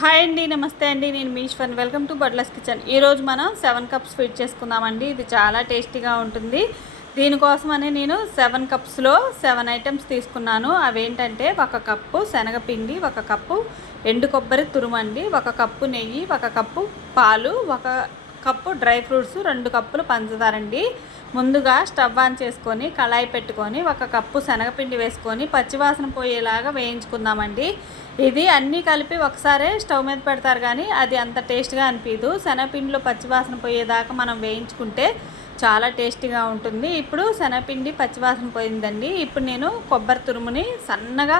Hi అండి, నమస్తే అండి. నేను మీ ఈశ్వర్. వెల్కమ్ టు బడ్లస్ కిచెన్. ఈరోజు మనం 7 కప్స్ స్వీట్ చేసుకుందామండి. ఇది చాలా టేస్టీగా ఉంటుంది. దీనికోసమని నేను 7 కప్స్లో 7 ఐటమ్స్ తీసుకున్నాను. అవేంటంటే 1 కప్పు శనగపిండి, 1 కప్పు ఎండు కొబ్బరి తురుమండి, 1 కప్పు నెయ్యి, 1 కప్పు పాలు, 1 కప్పు డ్రై ఫ్రూట్స్, 2 కప్పులు పంచదారండి. ముందుగా స్టవ్ ఆన్ చేసుకొని కళాయి పెట్టుకొని 1 కప్పు శనగపిండి వేసుకొని పచ్చివాసన పోయేలాగా వేయించుకుందామండి. ఇది అన్నీ కలిపి ఒకసారే స్టవ్ మీద పెడతారు కానీ అది అంత టేస్ట్గా అనిపించదు. శనగపిండిలో పచ్చివాసన పోయేదాకా మనం వేయించుకుంటే చాలా టేస్టీగా ఉంటుంది. ఇప్పుడు శనగపిండి పచ్చివాసన పోయిందండి. ఇప్పుడు నేను కొబ్బరి తురుముని సన్నగా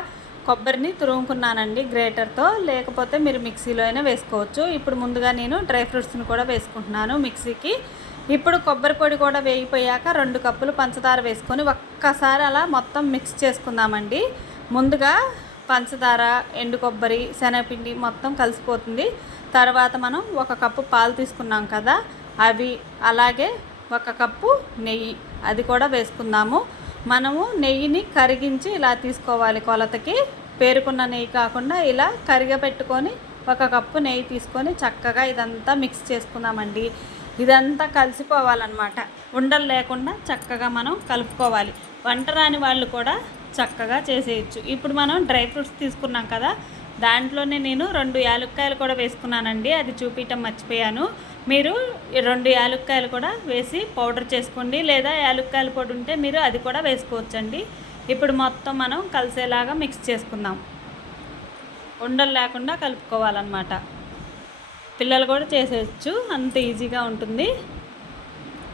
కొబ్బరిని తురుముకున్నానండి గ్రేటర్తో, లేకపోతే మీరు మిక్సీలో అయినా వేసుకోవచ్చు. ఇప్పుడు ముందుగా నేను డ్రై ఫ్రూట్స్ని కూడా వేసుకుంటున్నాను మిక్సీకి. ఇప్పుడు కొబ్బరి పొడి కూడా వేగిపోయాక 2 కప్పులు పంచదార వేసుకొని ఒక్కసారి అలా మొత్తం మిక్స్ చేసుకుందామండి. ముందుగా పంచదార, ఎండు కొబ్బరి, శనగపిండి మొత్తం కలిసిపోతుంది. తర్వాత మనం 1 కప్పు పాలు తీసుకున్నాం కదా, అవి, అలాగే 1 కప్పు నెయ్యి, అది కూడా వేసుకుందాము. మనము నెయ్యిని కరిగించి ఇలా తీసుకోవాలి కొలతకి. పేరుకున్న నెయ్యి కాకుండా ఇలా కరిగపెట్టుకొని 1 కప్పు నెయ్యి తీసుకొని చక్కగా ఇదంతా మిక్స్ చేసుకుందామండి. ఇదంతా కలిసిపోవాలన్నమాట. ఉండలు లేకుండా చక్కగా మనం కలుపుకోవాలి. వంట రాని వాళ్ళు కూడా చక్కగా చేసేయచ్చు. ఇప్పుడు మనం డ్రై ఫ్రూట్స్ తీసుకున్నాం కదా, దాంట్లోనే నేను 2 యాలక్కాయలు కూడా వేసుకున్నానండి. అది చూపించడం మర్చిపోయాను. మీరు 2 యాలక్కాయలు కూడా వేసి పౌడర్ చేసుకోండి, లేదా యాలక్కాయల పొడి ఉంటే మీరు అది కూడా వేసుకోవచ్చండి. ఇప్పుడు మొత్తం మనం కలిసేలాగా మిక్స్ చేసుకుందాం. ఉండలు లేకుండా కలుపుకోవాలన్నమాట. పిల్లలు కూడా చేసేయచ్చు, అంత ఈజీగా ఉంటుంది.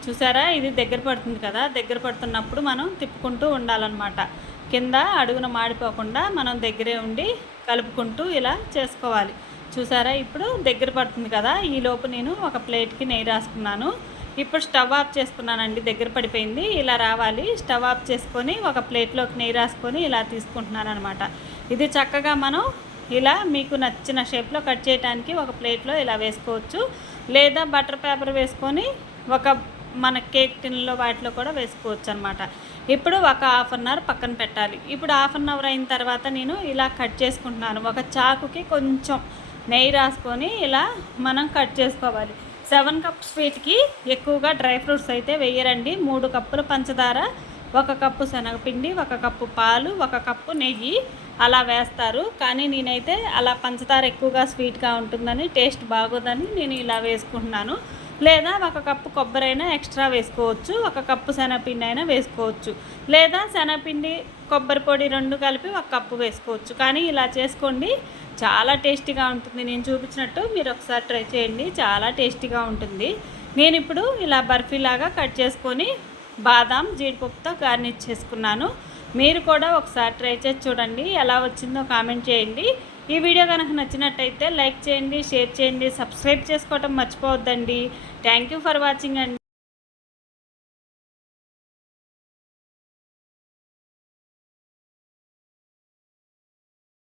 చూసారా, ఇది దగ్గర పడుతుంది కదా, దగ్గర పడుతున్నప్పుడు మనం తిప్పుకుంటూ ఉండాలన్నమాట. కింద అడుగున మాడిపోకుండా మనం దగ్గరే ఉండి కలుపుకుంటూ ఇలా చేసుకోవాలి. చూసారా, ఇప్పుడు దగ్గర పడుతుంది కదా. ఈలోపు నేను ఒక ప్లేట్కి నెయ్యి రాసుకున్నాను. ఇప్పుడు స్టవ్ ఆఫ్ చేసుకున్నానండి. దగ్గర పడిపోయింది. ఇలా రావాలి. స్టవ్ ఆఫ్ చేసుకొని ఒక ప్లేట్లోకి నెయ్యి రాసుకొని ఇలా తీసుకుంటున్నాను అనమాట. ఇది చక్కగా మనం ఇలా మీకు నచ్చిన షేప్లో కట్ చేయడానికి ఒక ప్లేట్లో ఇలా వేసుకోవచ్చు, లేదా బటర్ పేపర్ వేసుకొని మన కేక్ టిన్లో వాటిలో కూడా వేసుకోవచ్చు అనమాట. ఇప్పుడు ఒక హాఫ్ అన్ అవర్ పక్కన పెట్టాలి. ఇప్పుడు హాఫ్ అన్ అవర్ అయిన తర్వాత నేను ఇలా కట్ చేసుకుంటున్నాను. ఒక చాకుకి కొంచెం నెయ్యి రాసుకొని ఇలా మనం కట్ చేసుకోవాలి. 7 కప్ స్వీట్కి ఎక్కువగా డ్రై ఫ్రూట్స్ అయితే వేయరండి. 3 కప్పుల పంచదార, 1 కప్పు శనగపిండి, 1 కప్పు పాలు, 1 కప్పు నెయ్యి అలా వేస్తారు. కానీ నేనైతే అలా పంచదార ఎక్కువగా స్వీట్గా ఉంటుందని, టేస్ట్ బాగోదని నేను ఇలా వేసుకుంటున్నాను. లేదా 1 కప్పు కొబ్బరి అయినా ఎక్స్ట్రా వేసుకోవచ్చు, 1 కప్పు శనగపిండి అయినా వేసుకోవచ్చు, లేదా శనగపిండి కొబ్బరి పొడి 2 కలిపి 1 కప్పు వేసుకోవచ్చు. కానీ ఇలా చేసుకోండి, చాలా టేస్టీగా ఉంటుంది. నేను చూపించినట్టు మీరు ఒకసారి ట్రై చేయండి, చాలా టేస్టీగా ఉంటుంది. నేను ఇప్పుడు ఇలా బర్ఫీలాగా కట్ చేసుకొని బాదాం, జీడిపప్పుతో గార్నిష్ చేసుకున్నాను. మీరు కూడా ఒకసారి ట్రై చేసి చూడండి, ఎలా వచ్చిందో కామెంట్ చేయండి. ఈ వీడియో కనుక నచ్చినట్టయితే లైక్ చేయండి, షేర్ చేయండి, సబ్స్క్రైబ్ చేసుకోవటం మర్చిపోవద్దండి. థ్యాంక్ యూ ఫర్ వాచింగ్ అండి.